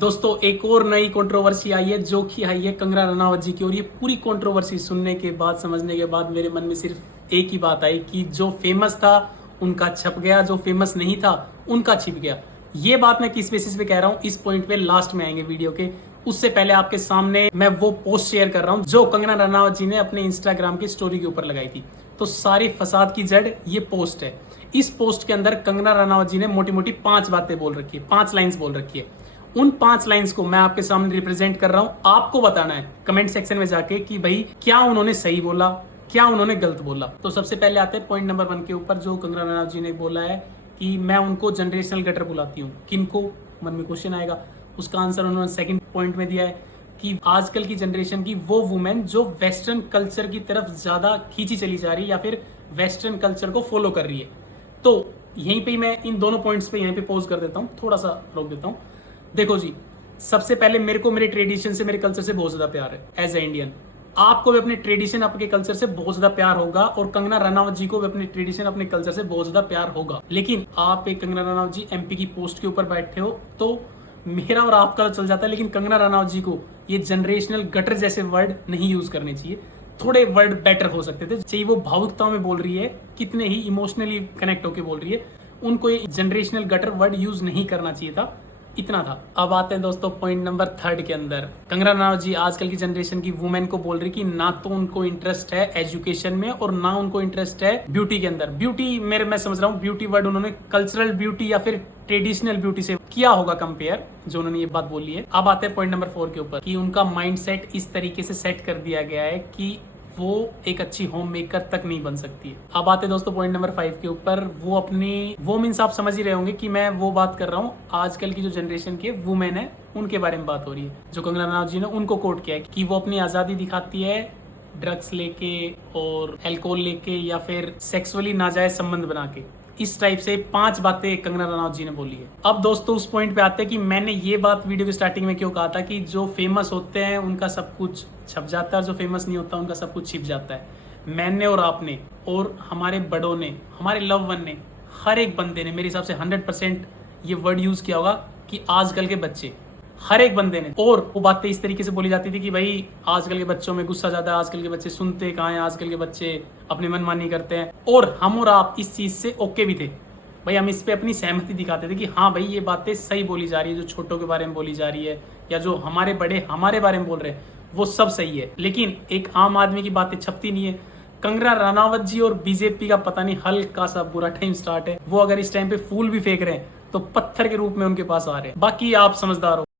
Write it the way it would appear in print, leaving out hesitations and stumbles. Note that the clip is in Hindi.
दोस्तों एक और नई कंट्रोवर्सी आई है जो कि आई है कंगना रनावत जी की। और ये पूरी कंट्रोवर्सी सुनने के बाद, समझने के बाद मेरे मन में सिर्फ एक ही बात आई कि जो फेमस था उनका छप गया, जो फेमस नहीं था उनका छिप गया। ये बात मैं किस बेसिस पे कह रहा हूँ, इस पॉइंट पे लास्ट में आएंगे वीडियो के। उससे पहले आपके सामने मैं वो पोस्ट शेयर कर रहा हूँ जो कंगना रनावत जी ने अपने इंस्टाग्राम की स्टोरी के ऊपर लगाई थी। तो सारी फसाद की जड़ ये पोस्ट है। इस पोस्ट के अंदर कंगना रनावत जी ने मोटी मोटी 5 बातें बोल रखी है, 5 लाइन्स बोल रखी है। उन 5 लाइंस को मैं आपके सामने रिप्रेजेंट कर रहा हूं। आपको बताना है कमेंट सेक्शन में जाके कि भाई क्या उन्होंने सही बोला, क्या उन्होंने गलत बोला। तो सबसे पहले आते हैं पॉइंट नंबर 1 के ऊपर, जो कंगना रनावत जी ने बोला है कि मैं उनको जनरेशनल गटर बुलाती हूँ। किनको, मन में क्वेश्चन आएगा। उसका आंसर उन्होंने सेकंड पॉइंट में दिया है कि आजकल की जनरेशन की वो वुमेन जो वेस्टर्न कल्चर की तरफ ज्यादा खींची चली जा रही है या फिर वेस्टर्न कल्चर को फॉलो कर रही है। तो यहीं पे मैं इन दोनों पॉइंट्स पे यहीं पे पॉज कर देता हूँ, थोड़ा सा रोक देता हूँ। देखो जी, सबसे पहले मेरे को मेरे ट्रेडिशन से, मेरे कल्चर से बहुत ज्यादा प्यार है एज ए इंडियन। आपको भी अपने ट्रेडिशन, आपके कल्चर से बहुत ज्यादा प्यार होगा और कंगना रनावत जी को भी अपने ट्रेडिशन, अपने कल्चर से बहुत ज्यादा प्यार होगा। लेकिन आप एक कंगना रनावत जी एमपी की पोस्ट के ऊपर बैठे हो तो मेरा और आपका चल जाता है, लेकिन कंगना रनावत जी को ये जनरेशनल गटर जैसे वर्ड नहीं यूज करने चाहिए। थोड़े वर्ड बेटर हो सकते थे। चाहिए वो भावुकताओं में बोल रही है, कितने ही इमोशनली कनेक्ट होकर बोल रही है, उनको ये जनरेशनल गटर वर्ड यूज नहीं करना चाहिए था। इतना था। अब आते हैं दोस्तों पॉइंट नंबर 3 के अंदर। कंगना रनावत जी आजकल की जनरेशन की वुमेन को बोल रही कि ना तो उनको इंटरेस्ट है एजुकेशन में और ना उनको इंटरेस्ट है ब्यूटी के अंदर। ब्यूटी मेरे, मैं समझ रहा हूँ ब्यूटी वर्ड उन्होंने कल्चरल ब्यूटी या फिर ट्रेडिशनल ब्यूटी से किया होगा कंपेयर, जो उन्होंने ये बात बोली है। अब आते हैं पॉइंट नंबर 4 के ऊपर कि उनका माइंडसेट इस तरीके से सेट कर दिया गया है कि वो एक अच्छी होम मेकर तक नहीं बन सकती है। अब आते दोस्तों पॉइंट नंबर 5 के ऊपर। वो मीन्स आप समझ ही रहे होंगे कि मैं वो बात कर रहा हूँ आजकल की जो जनरेशन के वुमेन है उनके बारे में बात हो रही है, जो कंगना रनावत जी ने उनको कोट किया है कि वो अपनी आजादी दिखाती है ड्रग्स लेके और अल्कोहल लेके या फिर सेक्सुअली नाजायज संबंध बना के। इस टाइप से 5 बातें कंगना रनावत जी ने बोली है। अब दोस्तों उस पॉइंट पे आते हैं कि मैंने ये बात वीडियो के स्टार्टिंग में क्यों कहा था कि जो फेमस होते हैं उनका सब कुछ छप जाता है और जो फेमस नहीं होता उनका सब कुछ छिप जाता है। मैंने और आपने और हमारे बड़ों ने, हमारे लव वन ने, हर एक बंदे ने मेरे हिसाब से 100% ये वर्ड यूज किया होगा कि आजकल के बच्चे, हर एक बंदे ने। और वो बातें इस तरीके से बोली जाती थी कि भाई आजकल के बच्चों में गुस्सा ज्यादा है, आजकल के बच्चे सुनते कहाँ हैं, आजकल के बच्चे अपनी मनमानी करते हैं। और हम और आप इस चीज से ओके भी थे भाई, हम इस पे अपनी सहमति दिखाते थे कि हाँ भाई ये बातें सही बोली जा रही है, जो छोटों के बारे में बोली जा रही है या जो हमारे बड़े हमारे बारे में बोल रहे हैं वो सब सही है। लेकिन एक आम आदमी की बातें छपती नहीं है। कंगना रनावत जी और बीजेपी का पता नहीं हल्का सा बुरा टाइम स्टार्ट है। वो अगर इस टाइम पे फूल भी फेंक रहे हैं तो पत्थर के रूप में उनके पास आ रहे हैं। बाकी आप समझदार हो।